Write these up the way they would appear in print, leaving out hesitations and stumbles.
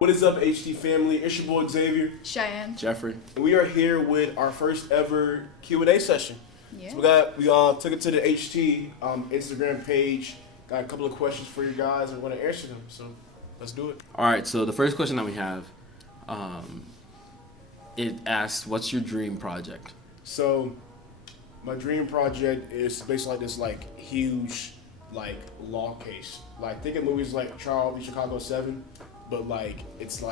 What is up, HD family? It's your boy Xavier. Cheyenne. Jeffrey. And we are here with our first ever Q&A session. Yeah. So we took it to the HT Instagram page. Got a couple of questions for you guys, and we're going to answer them. So let's do it. All right, so the first question that we have, it asks, what's your dream project? So my dream project is basically like this huge law case. Think of movies like Trial of the Chicago 7, but it's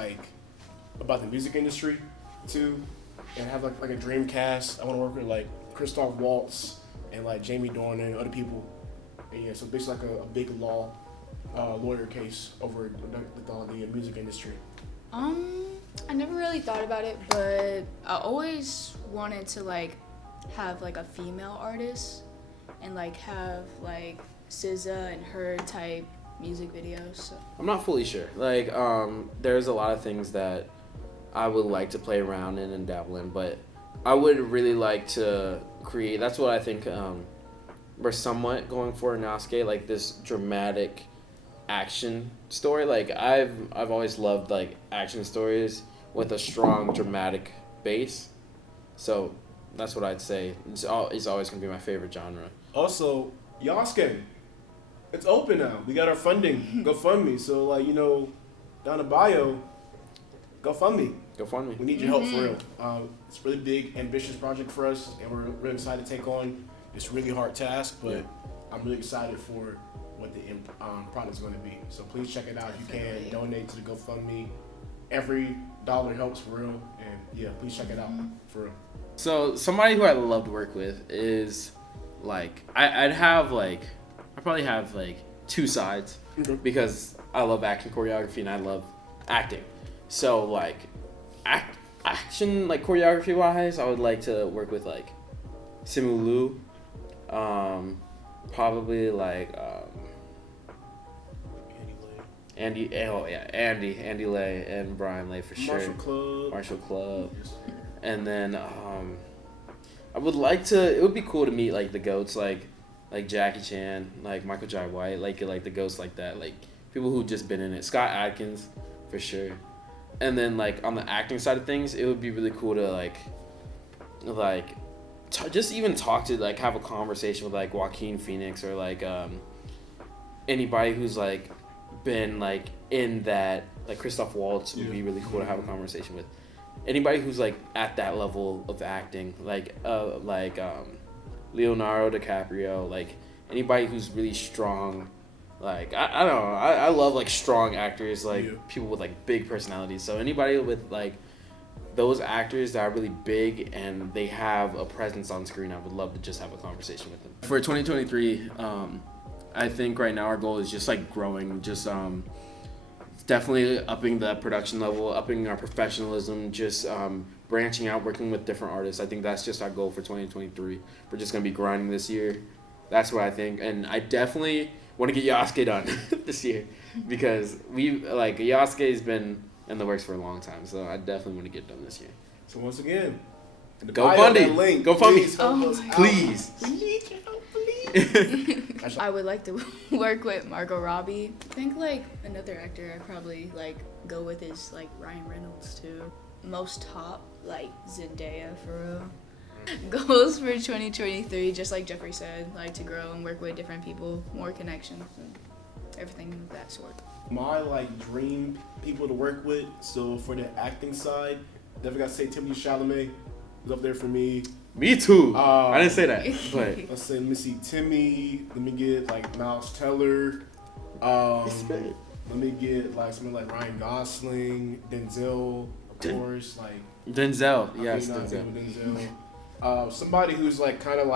about the music industry too, and have like a dream cast. I want to work with Christoph Waltz and Jamie Dornan and other people. And yeah, so basically a big lawyer case over the music industry. I never really thought about it, but I always wanted to have a female artist and have SZA and her type music videos. So. I'm not fully sure. There's a lot of things that I would like to play around in and dabble in, but I would really like to create. That's what I think we're somewhat going for in Yasuke, this dramatic action story. I've always loved action stories with a strong dramatic base. So that's what I'd say. It's always gonna be my favorite genre. Also, Yasuke, it's open now. We got our funding, GoFundMe. So down the bio, GoFundMe. GoFundMe. We need your help for real. It's a really big, ambitious project for us, and we're really excited to take on this really hard task. But I'm really excited for what the product's going to be. So please check it out if you can. Donate to the GoFundMe. Every dollar helps for real. And yeah, please check it out for real. So somebody who I'd love to work with is I'd probably have two sides because I love action choreography and I love acting. So action choreography wise, I would like to work with Simu Liu, probably Andy Lay and Brian Lay for sure. Marshall Club. And then I would like to. It would be cool to meet the goats like Jackie Chan, Michael Jai White, the ghosts like that, people who just been in it. Scott Adkins, for sure. And then on the acting side of things, it would be really cool to just even talk to have a conversation with Joaquin Phoenix or anybody who's been in that Christoph Waltz would be really cool to have a conversation with. Anybody who's at that level of acting, Leonardo DiCaprio, anybody who's really strong. I don't know. I love strong actors, people with big personalities. So anybody with those actors that are really big and they have a presence on screen, I would love to just have a conversation with them. For 2023, I think right now our goal is just growing, just definitely upping the production level, upping our professionalism, just branching out, working with different artists. I think that's just our goal for 2023. We're just gonna be grinding this year. That's what I think, and I definitely want to get Yasuke done this year because Yasuke's been in the works for a long time, so I definitely want to get done this year. So once again, GoFundMe. GoFundMe. Please. We need your help, please. I would like to work with Margot Robbie. I think another actor I'd probably go with is Ryan Reynolds too. Most top Zendaya for real. Goals for 2023, just like Jeffrey said, to grow and work with different people, more connections, and everything of that sort. My dream people to work with. So for the acting side, definitely got to say Timothée Chalamet was up there for me. Me too. I didn't say that, but let me see Timmy. Let me get Miles Teller. Let me get someone Ryan Gosling, Denzel, of course. Denzel, yes, Denzel. Somebody who's kind of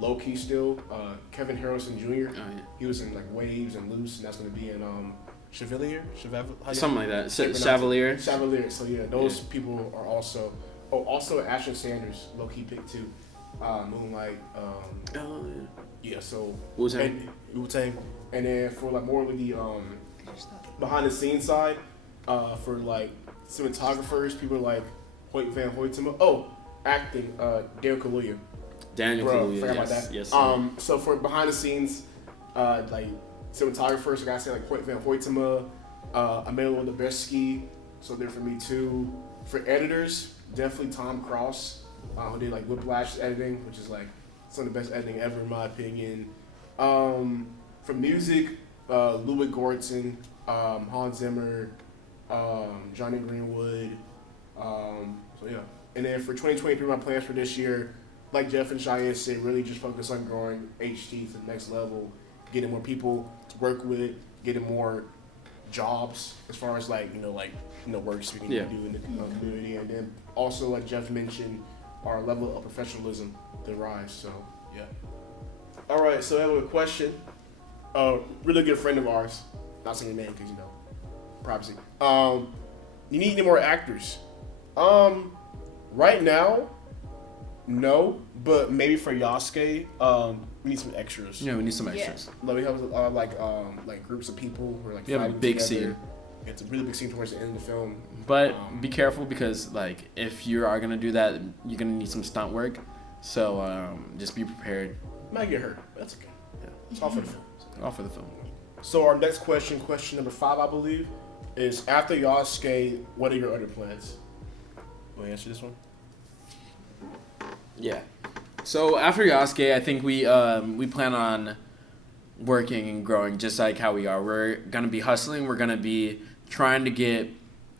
low key still. Kevin Harrison Jr. Oh, yeah. He was in Waves and Loose, and that's gonna be in Chevalier. Something like that. Chevalier. So yeah, those people are also. Oh, also Ashton Sanders, low key pick too. Moonlight. Yeah. So Wu-Tang. And then for more of the behind the scenes side, for cinematographers, people Hoyt Van Hoytema. Oh, acting. Daniel Kaluuya. Forgot about that. Yes. So for behind the scenes, cinematographers, I gotta say Hoyt Van Hoytema, Emilio Lubezki, so there for me too. For editors, definitely Tom Cross, who did like Whiplash editing, which is like some of the best editing ever in my opinion. For music, Ludwig Göransson, Hans Zimmer, Johnny Greenwood. So yeah. And then for 2023, my plans for this year, like Jeff and Cheyenne said, really just focus on growing HT to the next level, getting more people to work with, getting more jobs as far as like works we can do in the community, and then also like Jeff mentioned, our level of professionalism to rise. So yeah. All right, so I have a question. Really good friend of ours, not saying the name because privacy. You need any more actors? Right now, no, but maybe for Yasuke, we need some extras. Yeah, we need some extras. Like we have like groups of people who are like we have a fighting big together. scene. It's a really big scene towards the end of the film. But be careful because like if you are gonna do that, you're gonna need some stunt work. So just be prepared. Might get hurt, but that's okay. Yeah. It's all for the film. All for the film. So our next question number 5, I believe, is after Yasuke, what are your other plans? Want to answer this one? Yeah. So after Yasuke, I think we plan on working and growing just like how we are. We're gonna be hustling. We're gonna be trying to get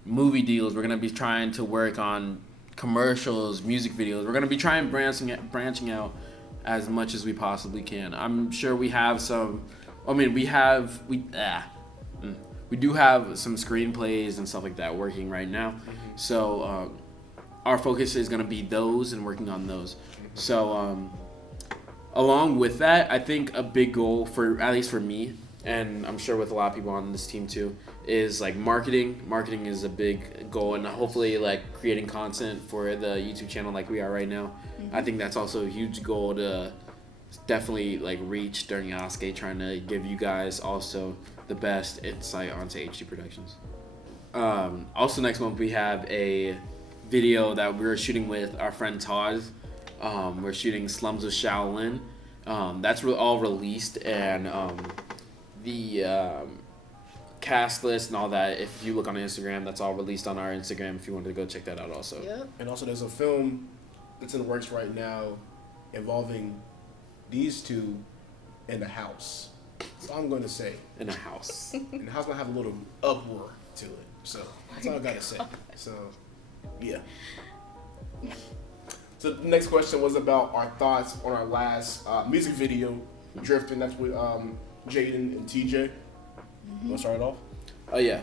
movie deals. We're gonna be trying to work on commercials, music videos. We're gonna be trying branching out as much as we possibly can. I'm sure we have some. I mean, we do have some screenplays and stuff like that working right now. Mm-hmm. So our focus is gonna be those and working on those. So along with that, I think a big goal for at least for me, and I'm sure with a lot of people on this team too, is like marketing. Marketing is a big goal, and hopefully like creating content for the YouTube channel like we are right now. Mm-hmm. I think that's also a huge goal to definitely like reach during Yasuke, trying to give you guys also the best insight onto HD Productions. Also next month we have a video that we're shooting with our friend Todd. We're shooting Slums of Shaolin. That's all released, and the cast list and all that, if you look on Instagram, that's all released on our Instagram if you wanted to go check that out also. Yep. And also there's a film that's in the works right now involving these two in the house. So I'm going to say. In a house. And the house might have a little uproar to it. So that's all I got to say. So, yeah. So the next question was about our thoughts on our last music video, Drifting. That's with Jaden and TJ. Want to start it off? Oh, yeah.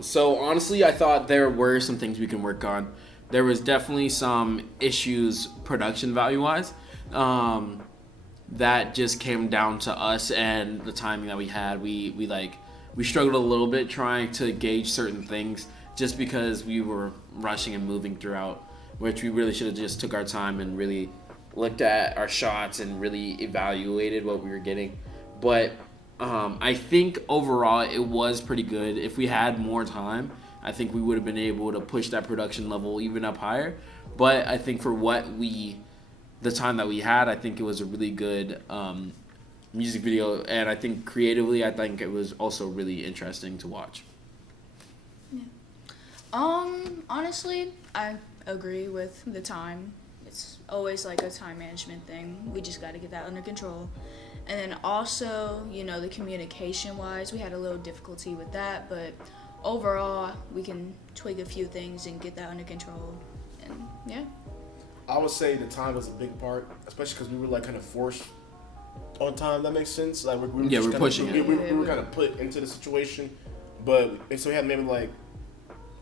So honestly, I thought there were some things we can work on. There was definitely some issues production value-wise. That just came down to us and the timing that we had. We struggled a little bit trying to gauge certain things just because we were rushing and moving throughout, which we really should have just took our time and really looked at our shots and really evaluated what we were getting. But I think overall it was pretty good. If we had more time, I think we would have been able to push that production level even up higher. But I think for the time that we had, I think it was a really good music video, and I think creatively, I think it was also really interesting to watch. Yeah. Honestly, I agree with the time. It's always like a time management thing. We just got to get that under control. And then also, the communication-wise, we had a little difficulty with that, but overall, we can tweak a few things and get that under control. And yeah. I would say the time was a big part, especially because we were like kind of forced on time. That makes sense. Like we're pushing it. We were kind of put into the situation, but so we had maybe like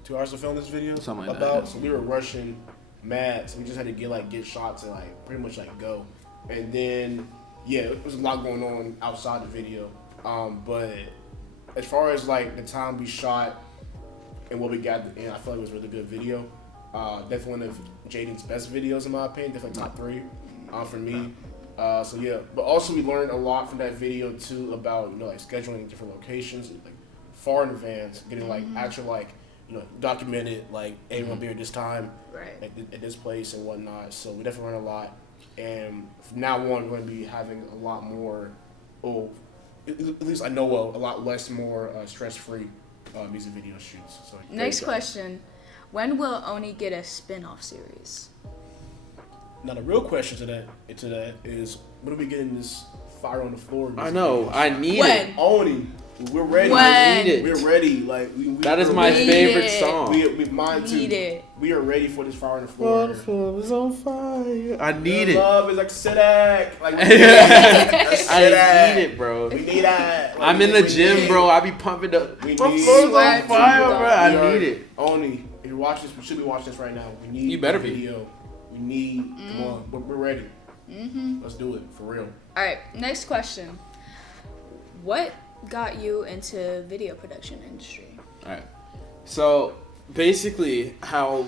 2 hours to film this video. Something like that. So we were rushing mad, so we just had to get shots and like pretty much like go. And then it was a lot going on outside the video. But as far as like the time we shot and what we got at the end, I feel like it was a really good video. Definitely one of Jaden's best videos in my opinion. Definitely top 3 for me. So yeah, but also we learned a lot from that video too about like scheduling different locations like far in advance, getting like actual like documented like hey, we're gonna be here this time, right, at this place and whatnot. So we definitely learned a lot, and from now on we're going to be having a lot more, at least I know a lot less more stress-free music video shoots. So Next question. When will Oni get a spin-off series? now the real question to that is when are we getting this Fire on the Floor? I know. I need When? it. Oni, we're ready. When? I need it. We're ready. Like That is we're my ready. favorite it. song. We mine too. Need it. We are ready for this Fire on the Floor. is on fire. I need it. Love is like Sidak. Like we need it. I need it, bro. We need that. Like, I'm in the we gym, need bro. it. I be pumping up. We My need phone's Swear on fire, to bro. God. I need it. Oni, if you're watching this, we should be watching this right now. We need You better the be. video. We need. Come on, we're ready. Mm-hmm. Let's do it for real. All right. Next question. What got you into video production industry? Alright. So basically how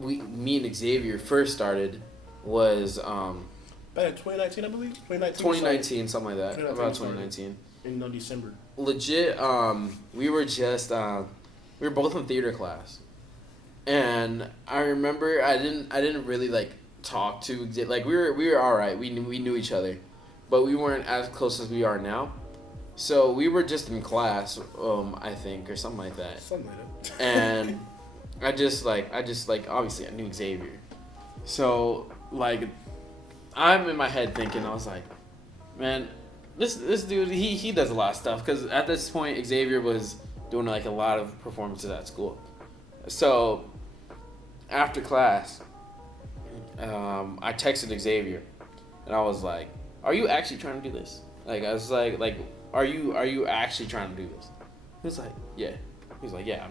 me and Xavier first started was Back in 2019, I believe. 2019, something like that. 2019 About started. 2019. In December. Legit, we were just we were both in theater class. And I remember I didn't really like talk to like we were alright. We knew each other. But we weren't as close as we are now. So we were just in class, I think, or something like that. Something like that. And I just obviously I knew Xavier. So like I'm in my head thinking, I was like, man, this dude he does a lot of stuff, because at this point Xavier was doing like a lot of performances at school. So after class, I texted Xavier and I was like, are you actually trying to do this? Like I was like are you actually trying to do this? He was like, yeah. He's like, yeah,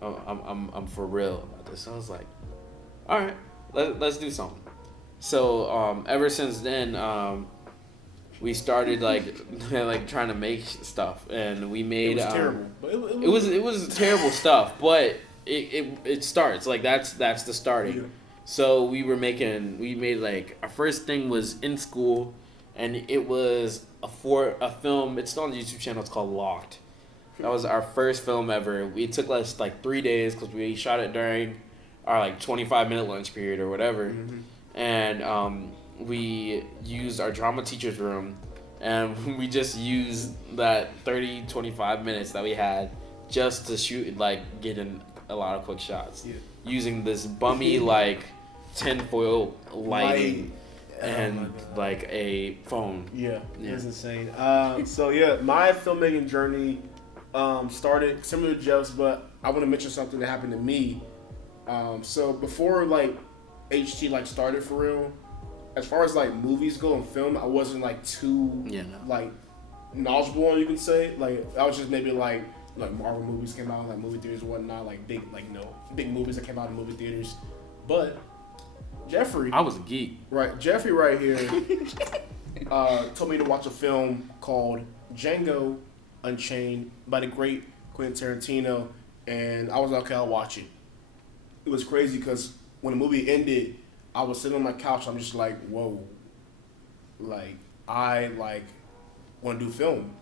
I'm for real about this. So I was like, all right, let's do something. So ever since then, we started like trying to make stuff, and we made. It was terrible. But It was terrible stuff, but it starts like that's the starting. Yeah. So we made like our first thing was in school, and it was a film. It's still on the YouTube channel. It's called Locked. That was our first film ever. It took us like 3 days because we shot it during our like 25-minute lunch period or whatever. Mm-hmm. And we used our drama teacher's room, and we just used that 30-25 minutes that we had just to shoot, like getting a lot of quick shots. Yeah. Using this bummy like tinfoil lighting and like a phone. Yeah, Yeah. it's insane. So yeah, my filmmaking journey started similar to Jeff's, but I want to mention something that happened to me. So before like HT like started for real, as far as like movies go and film, I wasn't like too like knowledgeable on, you can say. Like I was just maybe like Marvel movies came out, like movie theaters and whatnot, like big movies that came out in movie theaters. But Jeffrey, I was a geek. right? Jeffrey right here told me to watch a film called Django Unchained by the great Quentin Tarantino, and I was like, okay, I'll watch it. It was crazy because when the movie ended, I was sitting on my couch. I'm just like, whoa, like I want to do film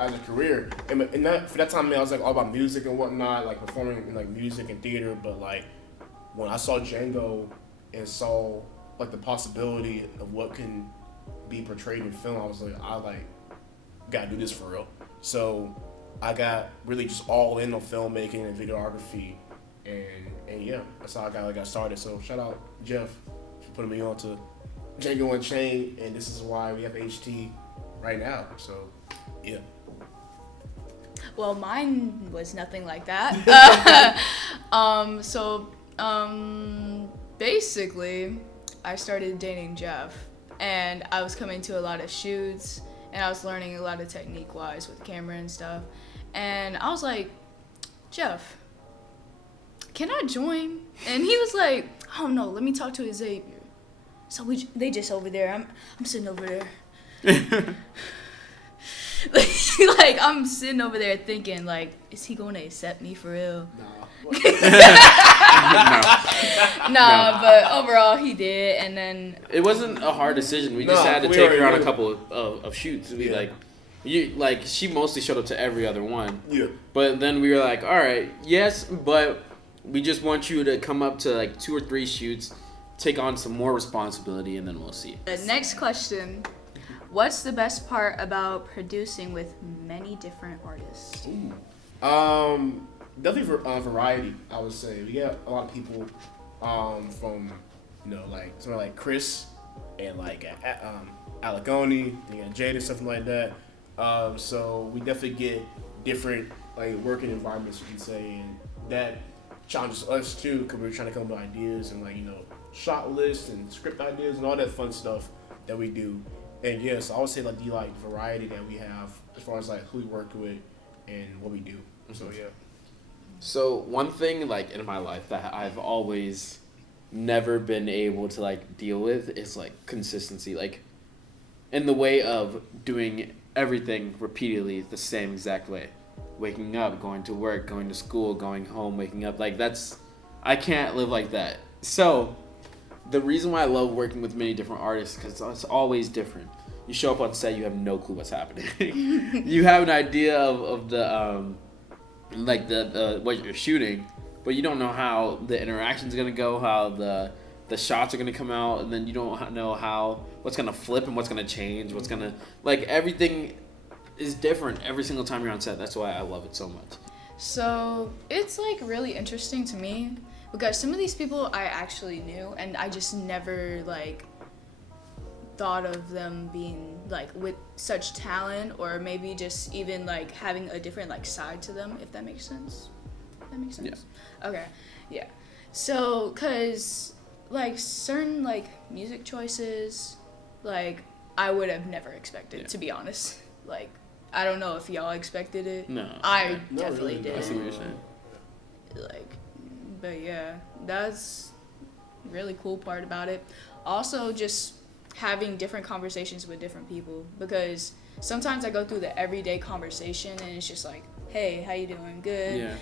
as a career. And for that time, man, I was like all about music and whatnot, like performing in like music and theater. But like when I saw Django and saw like the possibility of what can be portrayed in film, I was like, gotta do this for real. So I got really just all in on filmmaking and videography, and yeah, that's how I got started. So shout out Jeff for putting me on to Django Unchained, and this is why we have HT right now. So yeah. Well, mine was nothing like that. Basically, I started dating Jeff, and I was coming to a lot of shoots, and I was learning a lot of technique-wise with the camera and stuff. And I was like, Jeff, can I join? And he was like, oh no, let me talk to Xavier. So they just over there. I'm sitting over there. Like I'm sitting over there thinking, like, is he going to accept me for real? Nah, but overall he did, and then It wasn't a hard decision. We just had to take her on a couple of shoots. She mostly showed up to every other one. Yeah. But then we were like, all right, yes, but we just want you to come up to like 2 or 3 shoots, take on some more responsibility, and then we'll see. the next question. What's the best part about producing with many different artists? Ooh. Definitely for variety, I would say. We got a lot of people from, like somebody like Chris and like Allegoni, you got Jade and something like that. So we definitely get different like working environments, you can say, and that challenges us too because we're trying to come up with ideas and like shot lists and script ideas and all that fun stuff that we do. And yes, I would say like the like variety that we have as far as like who we work with and what we do. So yeah. So one thing like in my life that I've always never been able to like deal with is like consistency, like in the way of doing everything repeatedly the same exact way. Waking up, going to work, going to school, going home, waking up, like I can't live like that. So the reason why I love working with many different artists because it's always different. You show up on set, you have no clue what's happening. You have an idea of the like the what you're shooting, but you don't know how the interaction's gonna go, how the shots are gonna come out, and then you don't know what's gonna flip and what's gonna change, what's gonna like everything is different every single time you're on set. That's why I love it so much. So it's like really interesting to me because some of these people I actually knew and I just never like thought of them being like with such talent or maybe just even like having a different like side to them, if that makes sense. Yeah. Okay. Yeah. So cause like certain like music choices like I would have never expected, to be honest. Like I don't know if y'all expected it. No. I No, definitely really, did. I see what you're saying. Like, but yeah, that's really cool part about it. Also, just having different conversations with different people because sometimes I go through the everyday conversation and it's just like, hey, how you doing? Good. Yeah.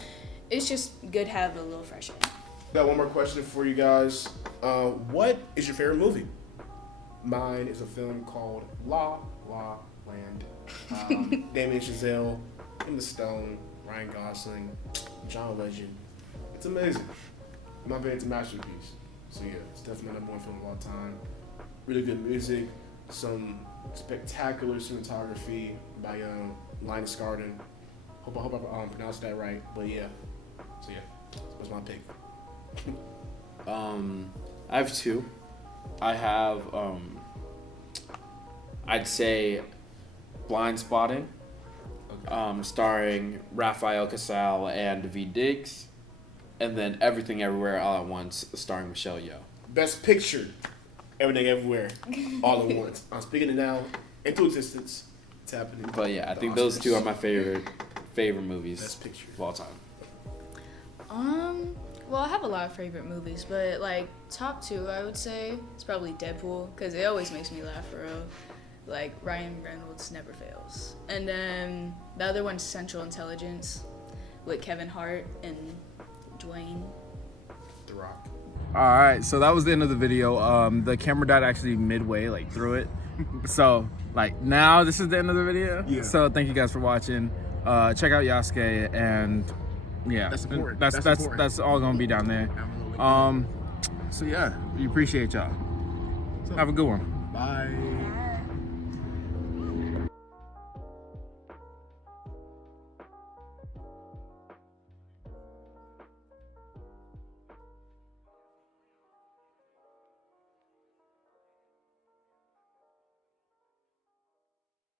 It's just good to have a little fresh air. Got one more question for you guys. What is your favorite movie? Mine is a film called La La Land. Damien Chazelle, Emma Stone, Ryan Gosling, John Legend. It's amazing. In my opinion, it's a masterpiece. So yeah, it's definitely my number one film of all time. Really good music, some spectacular cinematography by Linus Garden. Hope I pronounced that right. But yeah, so yeah, that's my pick. I have two. I have I'd say Blind Spotting, starring Rafael Casal and Daveed Diggs, and then Everything Everywhere All at Once, starring Michelle Yeoh. Best Picture, Everything Everywhere, all at once. I'm speaking it now into existence. It's happening. But yeah, I think Oscars. those two are my favorite movies Best Picture of all time. Well, I have a lot of favorite movies, but like top two, I would say it's probably Deadpool because it always makes me laugh for real. Like Ryan Reynolds never fails, and then the other one's Central Intelligence with Kevin Hart and Dwayne. The Rock. All right, so that was the end of the video. The camera died actually midway, like through it. So like now this is the end of the video. Yeah. So thank you guys for watching. Check out Yasuke and yeah, That's important. That's all gonna be down there. Absolutely. So yeah, we appreciate y'all. Have a good one. Bye.